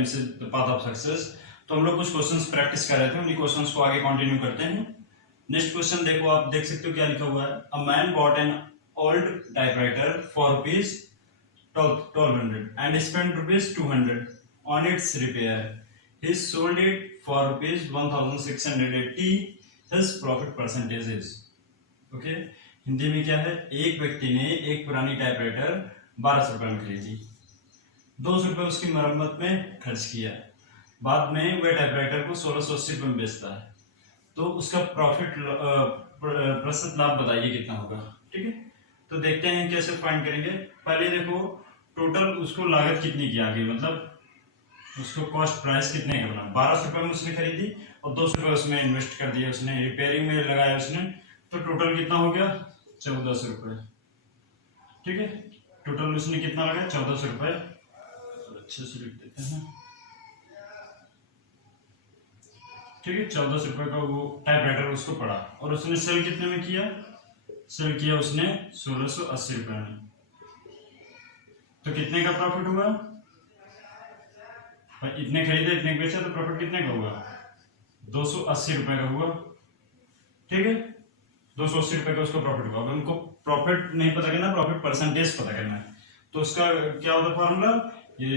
Can see the path of success. तो हम लोग कुछ क्वेश्चंस प्रैक्टिस कर रहे थे, उन्हीं क्वेश्चंस को आगे कंटिन्यू करते हैं। नेक्स्ट क्वेश्चन देखो, आप देख सकते हो क्या लिखा हुआ है। A man bot an old typewriter for rupees 1200 and spent rupees 200 on its repair. He sold it for rupees 1680. His profit percentage is okay. Hindi में क्या है, एक व्यक्ति ने एक पुरानी टाइपराइटर 1200 रुपए में खरीदी, 200 रुपए उसकी मरम्मत में खर्च किया, बाद में वह टाइपराइटर को 1680 रुपए में बेचता है, तो उसका प्रॉफिट प्रतिशत लाभ बताइए कितना होगा। ठीक है, तो देखते हैं कैसे फाइंड करेंगे। पहले देखो टोटल उसको लागत कितनी की आ गई, मतलब उसको कॉस्ट प्राइस कितने का बना। 1200 रुपए में उसने खरीदी और 200 रुपए उसमें इन्वेस्ट कर दिया, उसने रिपेयरिंग में लगाया उसने, तो टोटल कितना हो गया 1400 रुपए। ठीक है, टोटल उसने कितना लगाया 1400 रुपए। अच्छे से लिख देते हैं। ठीक है, 1400 रुपए का वो टाइपराइटर उसको पड़ा और उसने सेल कितने में किया, सेल किया उसने 1680 रुपए में। तो कितने का प्रॉफिट हुआ, इतने खरीदे इतने बेचा, तो प्रॉफिट कितने का हुआ 280 रुपए का हुआ। ठीक है, 280 रुपए का उसका प्रॉफिट हुआ। अब उनको प्रॉफिट नहीं पता करना, प्रॉफिट परसेंटेज पता करना है। तो उसका क्या होता फॉर्मूला, ये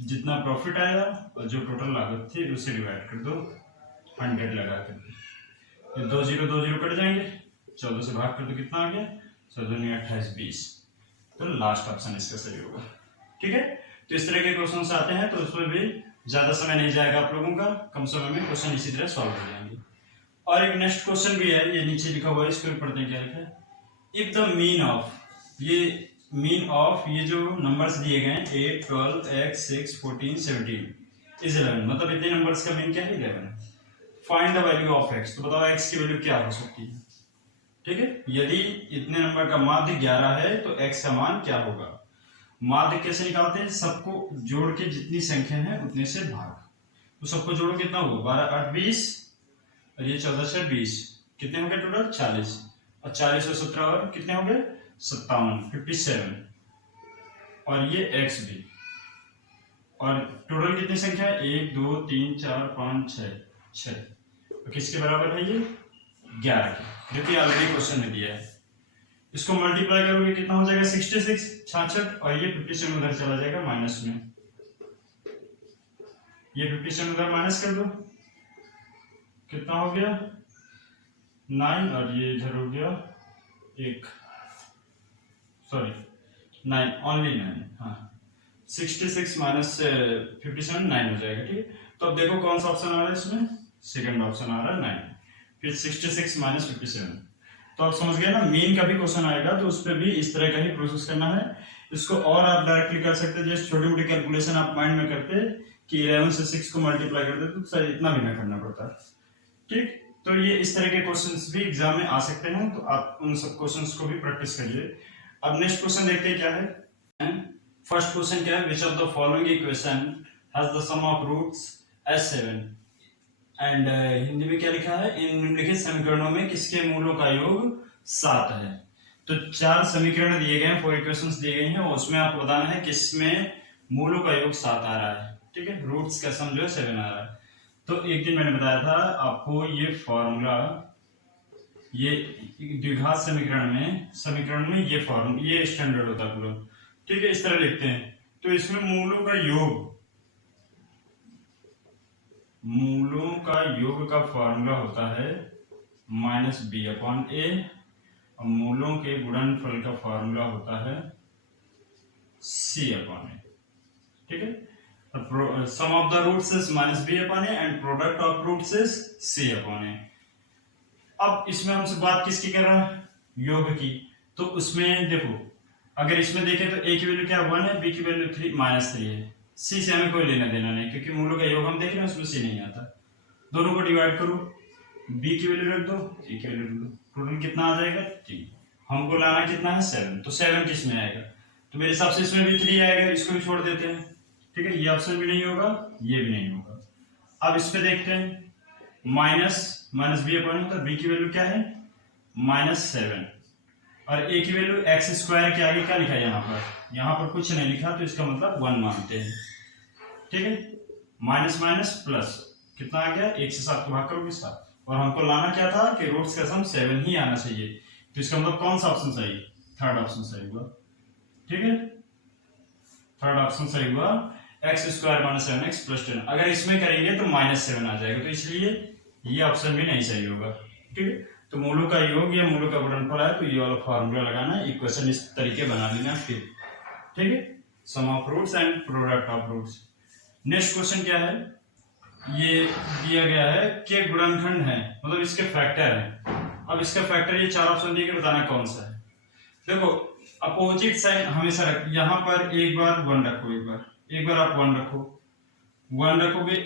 जितना प्रॉफिट आया और जो टोटल लागत थी उसे डिवाइड कर दो 100 लगा कर, ये 20 कट जाएंगे, 14 से भाग कर दो, कितना आ गया 14 28 20। तो लास्ट ऑप्शन इसका सही होगा। ठीक है, तो इस तरह के क्वेश्चन आते हैं, तो उसमें भी ज्यादा समय नहीं जाएगा आप लोगों का, कम समय में क्वेश्चन इसी तरह सॉल्व हो जाएंगे। और एक नेक्स्ट क्वेश्चन भी है, ये नीचे लिखा हुआ है, इसको पढ़ते हैं क्या लिखा है। इफ द मीन ऑफ, ये मीन ऑफ ये जो नंबर्स दिए गए 8 12 x 6 14 17 इज 11, मतलब इतने नंबर्स का मीन क्या है 11। Find the value of x, तो बताओ x की वैल्यू क्या हो सकती है। ठीक है, यदि इतने नंबर का माध्य 11 है तो x का मान क्या होगा। माध्य कैसे निकालते हैं, सबको जोड़ के जितनी संख्या है उतने से भाग, तो सबको जोड़ो कितना होगा 12 8 20 और ये 14 से 20, कितने हो गए टोटल 40, और 40 और 17 और कितने हो गए 57 57, और ये x भी, और टोटल कितनी संख्या है 1 2 3 4 5 6, तो किसके बराबर है ये 11 के, जो कि ऑलरेडी क्वेश्चन में दिया है। इसको मल्टीप्लाई करोगे कितना हो जाएगा 66 66, और ये 57 उधर चला जाएगा माइनस में, ये 57 उधर माइनस कर दो, कितना हो गया 9, और ये इधर हो गया 1, सॉरी 9 ओनली 9, हाँ 66 माइनस 57 9 हो जाएगा। ठीक है, तो अब देखो कौन सा ऑप्शन आ रहा है इसमें, सेकंड ऑप्शन आ रहा है 9, फिर 66 माइनस 57। तो आप समझ गए ना, मीन का भी क्वेश्चन आएगा तो उस पर भी इस तरह का ही प्रोसेस करना है। इसको और आप डायरेक्टली कर सकते हैं, जैसे छोटी मोटी कैलकुलेशन आप माइंड में करते कि 11 से 6 को मल्टीप्लाई करते तो सर इतना भी ना करना पड़ता। ठीक, तो ये इस तरह के क्वेश्चंस भी एग्जाम में आ सकते हैं, तो आप उन सब क्वेश्चंस को भी प्रैक्टिस करिए। अब नेक्स्ट क्वेश्चन देखते हैं क्या है। फर्स्ट क्वेश्चन क्या है, which of the following equation has the sum of roots as 7, and Hindi में क्या लिखा है, इन निम्नलिखित समीकरणों में किसके मूलों का योग 7 है। तो 4 समीकरण दिए गए हैं, 4 इक्वेशंस दिए गए हैं, और उसमें आपको बताना है किसमें मूलों का योग 7 आ रहा है। ठीक है, रूट्स का सम जो है 7 आ रहा है। तो एक दिन मैंने बताया था आपको ये फॉर्मूला, ये द्विघात समीकरण में ये फॉर्मूला, ये स्टैंडर्ड होता है पूरा। ठीक है, इस तरह लिखते हैं। तो इसमें मूलों का योग का फॉर्मूला होता है -b/a, और मूलों के गुणनफल का फॉर्मूला होता है c/a। ठीक है, sum of the roots is -b/a and product of roots is c/a। अब इसमें हमसे बात किसकी कर रहा है, योग की। तो उसमें देखो, अगर इसमें देखें तो a की वैल्यू क्या 1 है, b की वैल्यू -3 है, c से हमें कोई लेना देना नहीं, क्योंकि मूलों का योग हम देख रहे हैं उसमें c नहीं आता। दोनों को डिवाइड करो, b की वैल्यू रख दो, a की वैल्यू रख दो, टोटल कितना आ जाएगा 3। हमको लाना कितना है 7, तो 7 किस में आएगा, तो मेरे हिसाब से इसमें भी 3 आएगा, इसको भी छोड़ देते हैं। ठीक है, ये ऑप्शन भी नहीं होगा, ये भी नहीं होगा। अब इस पे देखते हैं, -b/, तो b की वैल्यू क्या है -7, और a की वैल्यू x² के आगे क्या लिखा है, यहाँ पर कुछ नहीं लिखा, तो इसका मतलब 1 मानते हैं। ठीक है, माइनस माइनस प्लस, कितना आ गया 1 से 7 को भाग करोगे 7, और हमको लाना क्या था कि रूट्स का सम 7 ही आना चाहिए, तो इसका मतलब कौन सा ऑप्शन सही, थर्ड ऑप्शन सही हुआ। ठीक है, थर्ड ऑप्शन सही हुआ, x square minus 7x plus 10। अगर इसमें करेंगे तो -7 आ जाएगा, तो इसलिए ये ऑप्शन भी नहीं सही होगा। ठीक है, तो मूलों का योग या मूलों का गुणनफल है, तो ये वाला फॉर्मूला लगाना, इक्वेशन इस तरीके बना लेना फिर। ठीक है, sum of roots and product of roots. Next question क्या है, ये दिया गया है कि गुणनखंड है, मतलब इसके फैक्टर है। अब इसका फैक्टर ये चार ऑप्शन दिए गए, बताना कौन सा है। देखो अपोजिट साइन हमेशा रख, यहाँ पर एक बार 1 रखो, एक बार आप 1 रखो, 1 रखोगे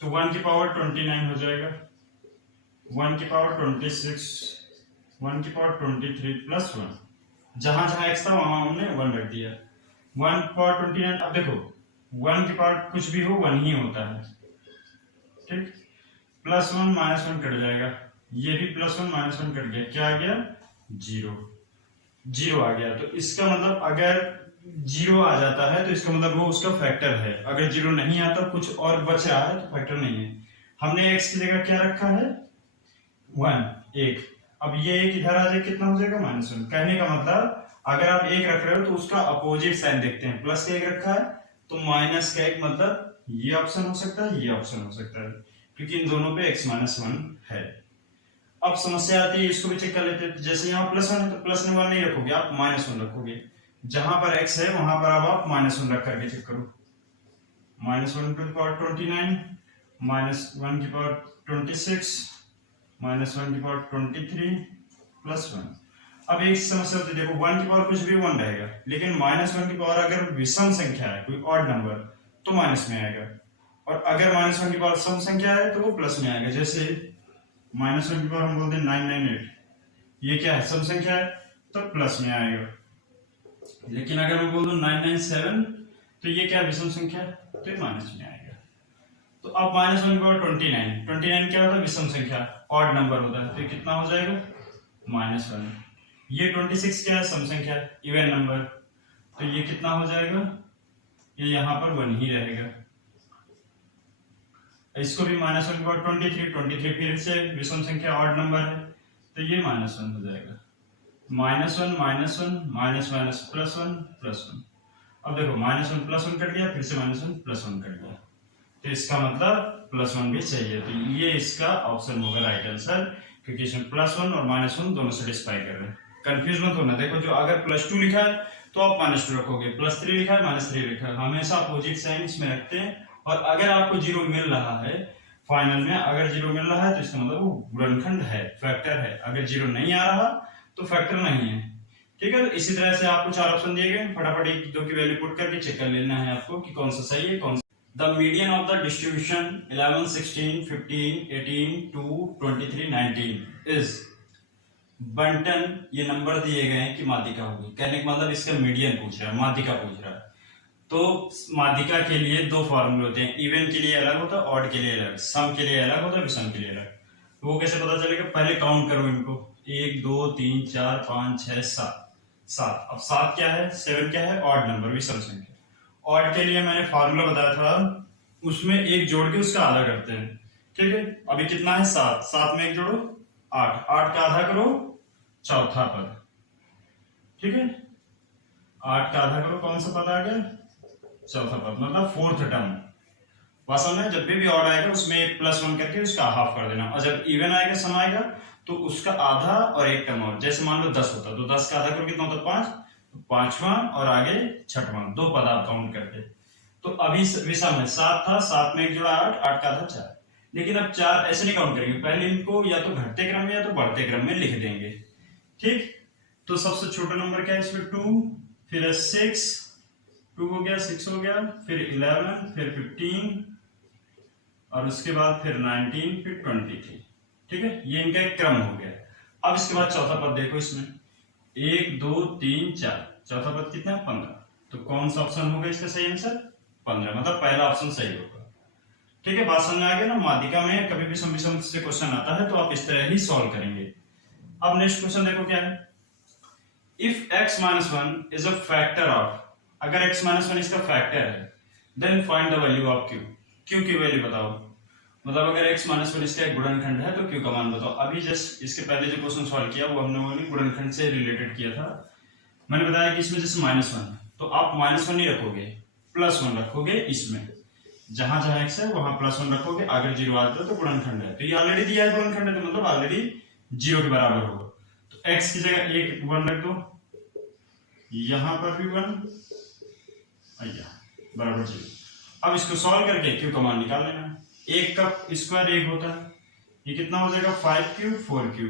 तो 1 की पावर 29 हो जाएगा, 1 की पावर 26, 1 की पावर 23 प्लस 1, जहां जहां x था वहां हमने 1 रख दिया, 1 पावर 29। अब देखो 1 की पावर कुछ भी हो 1 ही होता है। ठीक, प्लस 1 माइनस 1 कट जाएगा, ये भी प्लस 1 माइनस 1 कट गया, क्या आ गया 0, 0 आ गया। तो इसका मतलब अगर 0 आ जाता है तो इसका मतलब वो उसका फैक्टर है, अगर 0 नहीं आता कुछ और बच रहा है तो फैक्टर नहीं है। हमने x की जगह क्या रखा है 1, 1। अब ये एक इधर आ जाए कितना हो जाएगा -1। कहने का मतलब अगर आप 1 रख रहे हो तो उसका अपोजिट साइन देखते हैं, प्लस का 1 रखा है तो माइनस का 1, मतलब ये ऑप्शन हो सकता है, ये ऑप्शन हो सकता है, क्योंकि इन दोनों पे x-1 है। अब समस्या आती है, इसको भी चेक कर लेते हैं। जैसे यहाँ +1 है तो प्लस में 1 नहीं रखोगे, आप -1 रखोगे, जहां पर x है वहां पर अब आप -1 रख करके चेक करो, -1 टू द पावर 29, -1 की पावर 26, -1 की पावर 23 प्लस 1। अब एक समस्या होती है, देखो 1 की पावर कुछ भी 1 रहेगा, लेकिन -1 की पावर अगर विषम संख्या है, कोई ऑड नंबर, तो माइनस में आएगा, और अगर -1 की पावर सम संख्या है तो वो प्लस में आएगा। जैसे -1 की पावर हम बोलते हैं 998, ये क्या है सम संख्या है तो प्लस में आएगा, लेकिन अगर मैं बोल दूं 997 तो ये क्या विषम संख्या है तो माइनस में आएगा। तो अब -1 की पावर 29, 29 क्या होता है विषम संख्या, ऑड नंबर होता है, तो कितना हो जाएगा -1। ये 26 क्या है सम संख्या, इवन नंबर, तो ये कितना हो जाएगा, ये यहाँ पर 1 ही रहेगा। इसको भी -1 की पावर 23, 23 फिर से विषम संख्या ऑड नंबर है, तो ये -1 हो जाएगा, -1 -1 +1 +1। अब देखो -1 +1 कट गया, फिर से -1 +1 कट गया, तो इसका मतलब +1 भी चाहिए, तो ये इसका ऑप्शन होगा राइट आंसर, क्योंकि इसमें +1 और -1 दोनों सेटिस्फाई कर रहे हैं। कंफ्यूज मत होना, देखो जो अगर +2 लिखा है तो आप -2 रखोगे, +3 लिखा है -3 लिखा है, हमेशा अपोजिट साइन इसमें रखते हैं। और अगर आपको 0 मिल रहा है फाइनल में, अगर 0 मिल रहा है तो इसका मतलब वो गुणनखंड है, फैक्टर है, अगर 0 नहीं आ रहा तो फैक्टर नहीं है। ठीक है, तो इसी तरह से आपको 4 ऑप्शन दिए गए, फटाफट एक दो की वैल्यू पुट करके चेक कर लेना है आपको कि कौन सा सही है कौन सा। The median of the distribution 11, 16, 15, 18, 2, 23, 19 is बंटन। ये नंबर दिए गए हैं कि माध्यिका होगी, कहने का मतलब इसका मीडियन पूछ रहा है, माध्यिका पूछ रहा है। तो माध्यिका के लिए दो फॉर्मूले होते हैं, इवन के लिए अलग होता है, ऑड के लिए अलग, सम के लिए अलग होता है, विषम के लिए अलग। तो वो कैसे पता चलेगा, पहले काउंट करो इनको, 1 2 3 4 5 6 7। अब 7 क्या है, 7 क्या है, ऑड नंबर, विषम संख्या। ऑड के लिए मैंने फॉर्मूला बताया था, उसमें एक जोड़ के उसका आधा करते हैं। ठीक है, अभी कितना है 7, 7 में एक जोड़ो 8, 8 का आधा करो चौथा पद। ठीक है, 8 का आधा करो, कौन सा पद आ गया, चौथा पद, मतलब फोर्थ टर्म। वास्तव में जब भी ऑड आएगा उसमें +1 करके उसका हाफ कर देना, और जब इवन आएगा सम आएगा तो उसका आधा और एक टर्म और। जैसे मान लो 10 होता तो 10 का आधा करो कितना होता 5, तो पांचवा और आगे छठवां, 2 पद आप काउंट करते। तो अभी विषम है, 7 था, 7 में एक जोड़ा 8, 8 का आधा 4। लेकिन अब 4 ऐसे नहीं काउंट करेंगे, पहले इनको या तो घटते क्रम में या तो बढ़ते क्रम में लिख देंगे। ठीक, तो सबसे छोटा नंबर क्या है इसमें 2, फिर 6, 2 हो गया, 6 हो गया, फिर 11, फिर 15, और उसके बाद फिर 19, फिर 23। ठीक है, ये इनका एक क्रम हो गया। अब इसके बाद चौथा पद देखो, इसमें 1 2 3 4, चौथा पद कितना है 15। तो कौन सा ऑप्शन होगा इसका सही आंसर, 15, मतलब पहला ऑप्शन सही होगा। ठीक है, बात समझ में आ गया ना। माध्यिका में कभी भी सम विषम से क्वेश्चन आता है तो आप इस तरह ही सॉल्व करेंगे। अब नेक्स्ट क्वेश्चन देखो क्या है, if x-1 is a factor of, अगर x-1 इसका फैक्टर है, then find the value of q। Q की वैल्यू बताओ, मतलब अगर x माइनस वन इसका एक गुणनखंड है तो क्यू का मान बताओ। अभी जस्ट इसके पहले जो क्वेश्चन सॉल्व किया वो हम लोगों ने गुणनखंड से रिलेटेड किया था। मैंने बताया कि इसमें जैसे माइनस वन तो आप माइनस वन नहीं रखोगे, प्लस वन रखोगे। इसमें जहां जहां x है वहां प्लस वन रखोगे, अगर जीरो आता है तो गुणनखंड है। तो ये ऑलरेडी दिया है गुणनखंड है, तो मतलब ऑलरेडी जीरो के बराबर होगा। तो x की जगह एक वन रख दो, यहां पर भी वन, बराबर जीरो। अब इसको सॉल्व करके क्यू का मान निकाल लेना है। एक का स्क्वायर एक होता है, ये कितना हो जाएगा 5 4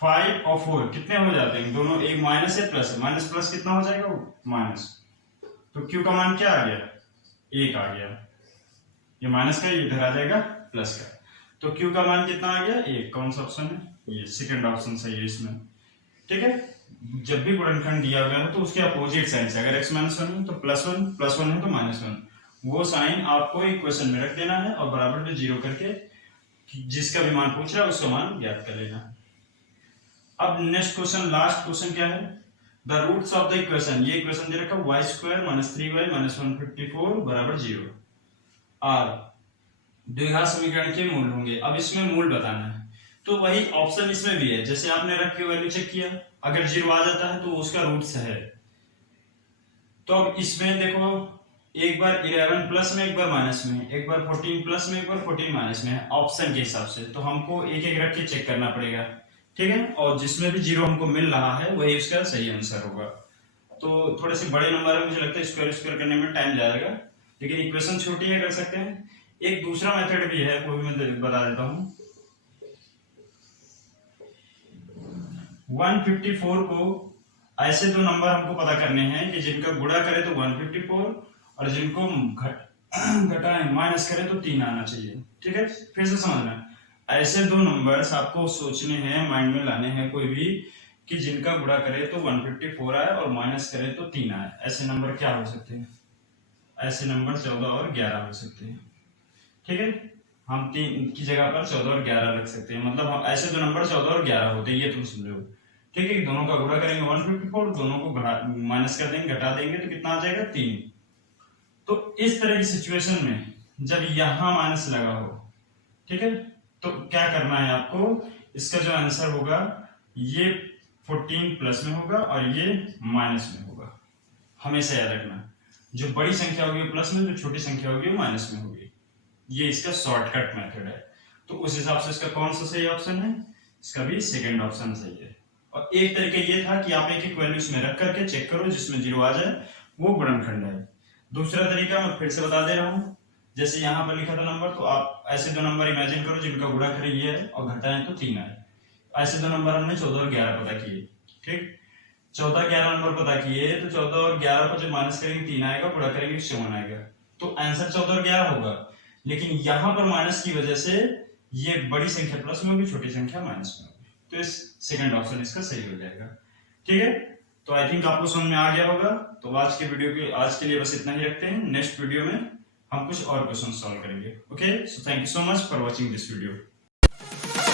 5 और 4 कितने हो जाते हैं दोनों, एक माइनस है प्लस है, माइनस प्लस कितना हो जाएगा माइनस। तो क्यू का मान क्या आ गया, एक आ गया। ये माइनस का इधर आ जाएगा प्लस का, तो क्यू का मान कितना आ गया एक। कौन सा ऑप्शन है, ये सेकंड ऑप्शन सही है इसमें। ठीक है, जब भी गुणनखंड दिया गया है तो उसके अपोजिट साइन से, अगर x माइनस वन है तो प्लस वन है तो माइनस वन, वो साइन आपको इक्वेशन में रख देना है और बराबर में जीरो करके जिसका भी मान पूछ रहा है उसका मान ज्ञात कर लेना। अब नेक्स्ट क्वेश्चन, लास्ट क्वेश्चन क्या है, the roots of the equation. ये इक्वेशन दे रखा y square minus 3y minus 154 बराबर जीरो और द्विघात समीकरण के मूल होंगे। अब इसमें मूल बताना है, तो वही ऑप्शन इसमें भी है, जैसे आपने रख के वैल्यू चेक किया, अगर जीरो आ जाता है तो उसका रूट्स है। तो अब इसमें देखो, एक बार 11 प्लस में, एक बार माइनस में, एक बार 14 प्लस में, एक बार 14 माइनस में है ऑप्शन के हिसाब से, तो हमको एक एक रख के चेक करना पड़ेगा। ठीक है, और जिसमें भी जीरो हमको मिल रहा है वही उसका सही आंसर होगा। तो थोड़े से बड़े नंबर है, मुझे लगता है स्क्वायर करने में टाइम जाएगा, लेकिन इक्वेशन छोटी है, कर सकते हैं। एक दूसरा मेथड भी है, वो भी मैं बता देता हूँ। 154 को ऐसे दो नंबर हमको पता करने हैं कि जिनका गुणा करे तो 154 और जिनको घटाएं माइनस करें तो 3 आना चाहिए। ठीक है, फिर से समझना, ऐसे दो नंबर्स आपको सोचने हैं, माइंड में लाने हैं कोई भी, कि जिनका गुणा करे तो 154 आए और माइनस करे तो 3 आए। ऐसे नंबर क्या हो सकते हैं, ऐसे नंबर 14 और 11 हो सकते हैं। ठीक है, हम 3 की जगह पर 14 और 11 रख सकते हैं, मतलब ऐसे दो नंबर 14 और 11 होते हैं, ये तुम समझो। ठीक है, दोनों का गुणा करेंगे 154, दोनों को माइनस कर देंगे, घटा देंगे तो कितना आ जाएगा 3। तो इस तरह की सिचुएशन में जब यहां माइनस लगा हो, ठीक है, तो क्या करना है आपको, इसका जो आंसर होगा ये 14 प्लस में होगा और ये माइनस में होगा। हमेशा याद रखना, जो बड़ी संख्या होगी प्लस में, जो छोटी संख्या होगी वो माइनस में होगी। ये इसका शॉर्टकट मेथड है। तो उस हिसाब से इसका कौन सा सही ऑप्शन है, इसका भी सेकंड ऑप्शन सही है। और एक तरीका ये था कि आप एक एक वैल्यू इसमें रख करके चेक करो, जिसमें जीरो आ जाए वो गुणनखंड है। दूसरा तरीका मैं फिर से बता दे रहा हूँ, जैसे यहाँ पर लिखा था नंबर, तो आप ऐसे दो नंबर इमेजिन करो जिनका गुणा करें ये है और घटाएं तो 3 आए। ऐसे दो नंबर हमने 14 और 11 पता किए। ठीक, 14 11 नंबर पता किए, तो 14 और 11 को जब माइनस करेंगे 3 आएगा, गुणा करेंगे 7 आएगा, तो आंसर 14 और 11 होगा। लेकिन यहां पर माइनस की वजह से ये बड़ी संख्या प्लस में होगी, छोटी संख्या माइनस में होगी, तो इस सेकंड ऑप्शन इसका सही हो जाएगा। ठीक है, तो आई थिंक आपको समझ में आ गया होगा। तो आज के लिए बस इतना ही रखते हैं। नेक्स्ट वीडियो में हम कुछ और क्वेश्चन सॉल्व करेंगे। Okay, so thank you so much for watching this video.